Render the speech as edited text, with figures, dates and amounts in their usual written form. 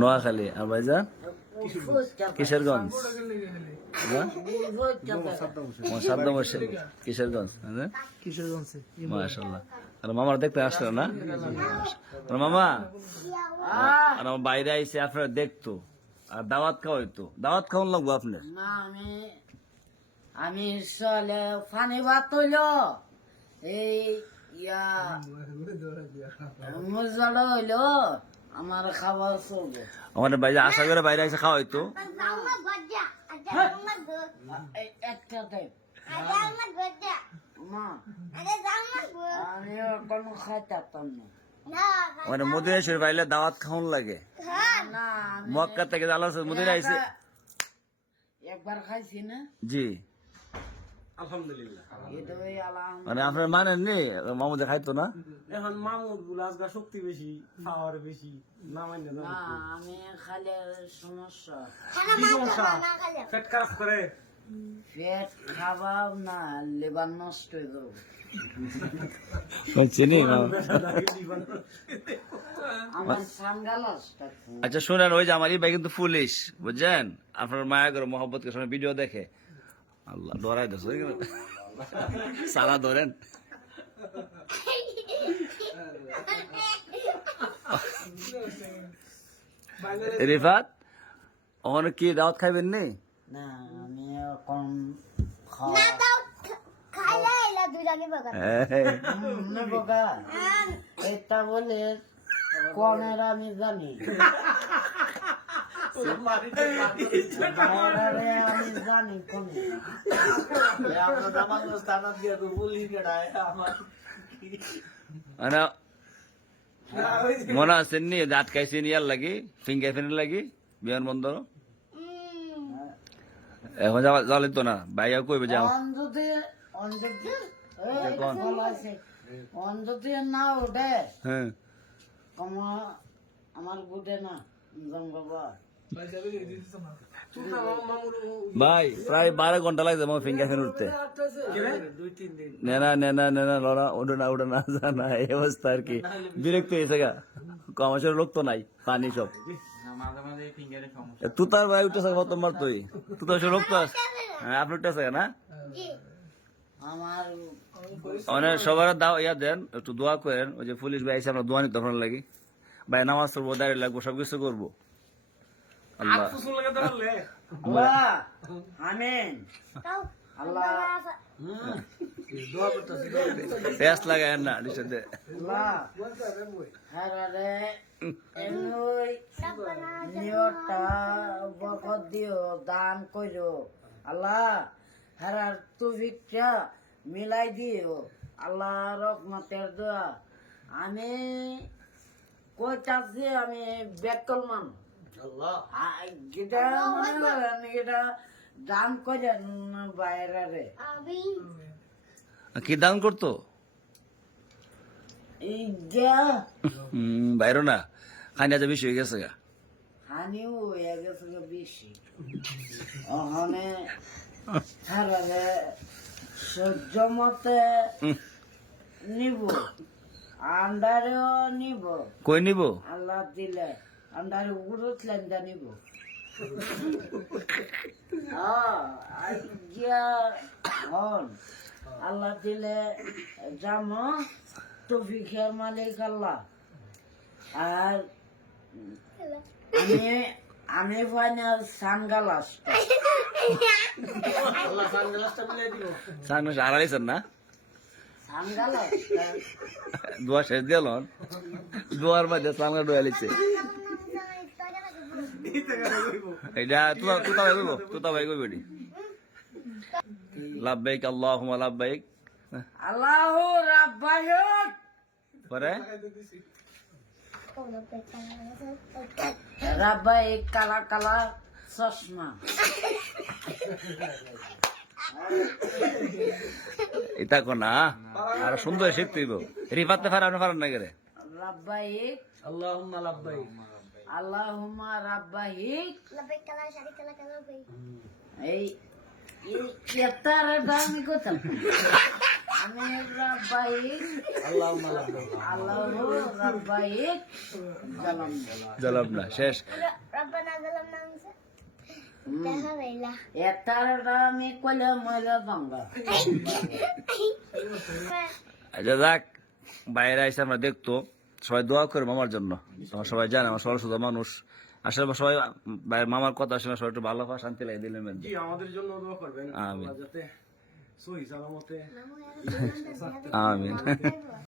নোয়াখালী। আর ভাইজান কিশোরগঞ্জ। সাদ্দাম হোসেন কিশোরগঞ্জ। মাশাআল্লাহ। আর মামার দেখতে আসলো না? মামা আর আমার বাইরে আইসে আপনার দেখতো আর দাওয়াত খাওয়াইতো। দাওয়াত খাওয়ান লাগবো আপনার। না আমি চলে ফানি ভাত হইল এই ইয়া মজল হইল আমার খাবার চলবে। আমাদের বাইরে আশা করে বাইরে এসে খাওয়াইতো। একটা টাইপ মা আমি কোনো খাইতাম না। মানে মদিনা শরীফ আইলে দাওয়াত খাওয়ান লাগে। না মক্কা থেকে আল্লাহ মদিনা আইছে একবার খাইছি না। জি আলহামদুলিল্লাহ। মানে আপনার মানেননি মামুদে খাইতো না? এখন মামুর গুলো আজকাল শক্তি বেশি, পাওয়ার বেশি, না মানে না আমি খালে সমস্যা কি সমস্যা? পেট খারাপ করে। পেট খাবার না লিভার নষ্ট হয়ে যাবো। চিনি আমার সানগ্লাসটা আচ্ছা শুনেন, ওই যে আমার ভাই কিন্তু পুলিশ, বুঝছেন? আপনার মায়া করে মোহাম্মত কে সময় ভিডিও দেখে। আল্লাহ ডরাই দেশ সারা ধরেন। রিফাত ওখানে কি দাওয়াত খাইবেন নি? না আমি কম এটা বলে কনের আমি জানি আমি জানি কনে মনে আছেন নি দাঁত খাইছি ইয়ার লাগি ফিঙ্গার ফিনের লাগি বিমানবন্দর এখন যাওয়া তো না ভাইয়া কইবে যাও অন্ধতে না ওঠে হ্যাঁ আমার বুটে না বাবা ভাই প্রায় 12 ঘন্টা লাগছে আমার ফিঙ্গার ফিন উঠতে। নেনা নেনা নেনা লড়া ওঠে না জানা এই অবস্থা আর কি। বিরক্ত হয়েছে গা, কমাসের লোক তো নাই, পানি সব তুতার ভাই উঠতেছে তোমার তুই তুতার লোক তো আছে। হ্যাঁ আপনি উঠতেছে না আমার মানে সবার দাও ইয়া দেন, একটু দোয়া করেন। ওই যে পুলিশ ভাই আমরা দোয়া নিতে আপনার লাগি ভাই, নামাজ পড়বো, দাঁড়িয়ে লাগবো, সবকিছু করবো। আল্লাহ আমিন আল্লাহ পেঁয়াজ লাগায় না নিষেধে বরকত দিও, দান করো আল্লাহ, হারার তুফিকটা মিলাই দিও আল্লাহ, রহমতের দোয়া। আমি কইতাছি আমি বেকল মান এটা মনে করেন এটা দান করেন বাইরে কি দান করতো বাইরো না খানিয়া যে বেশি হয়ে গেছে গা, হানিও হয়ে গেছে বেশি। ওখানে হারারে সহ্য মতে নিব, আন্ডারেও নিব, কই নিব আল্লাহ দিলে আন্ডারে উঠলেন যা নিব। আল্লাহ দিলে জাম তৌফিকের মালিক আল্লাহ। আর আমি পাই না সানগ্লাস সানগ্লাস আড়াইছেন না? সানগ্লাস দোয়া শেষ দিল, দোয়ার মধ্যে সানগ্লাস ডোয়ালিছে। এটা তুতা ভাই কইব এটি লাব্বাইক আল্লাহুম্মা লাব্বাইক আল্লাহু রাব্বাইক পরে রাব্বাইক কালা কালা চশমা। এটা কোনা আর সুন্দর শিখতে হইব। রিফাতে ফারান না গেরে রাব্বাইক আল্লাহুম্মা লাব্বাইক আল্লাহুম্মা রাব্বাইক লাব্বাইক কালা শারি কালা কালা ভাই এই এটার দামি কথা আমি রাব্বাইক আল্লাহ মালাক আল্লাহ রাব্বাইক জালাম জলাব না শেষ ربنا ظلمنا أنفسنا দেখা হইলা এটারটা আমি কইলে মরে বাংলা আচ্ছা যাক বাইরে এসে আমরা দেখতো সবাই দোয়া করবো আমার জন্য আমার সবাই জানে আমার সরল সোজা মানুষ আসলে সবাই বাইরের মামার কথা শুনে সবাই একটু ভালো হয় শান্তি লাগে দিলেন জি আমাদের জন্য দোয়া করবেন আমিন। আল্লাহ যাতে সহি সালামতে আমিন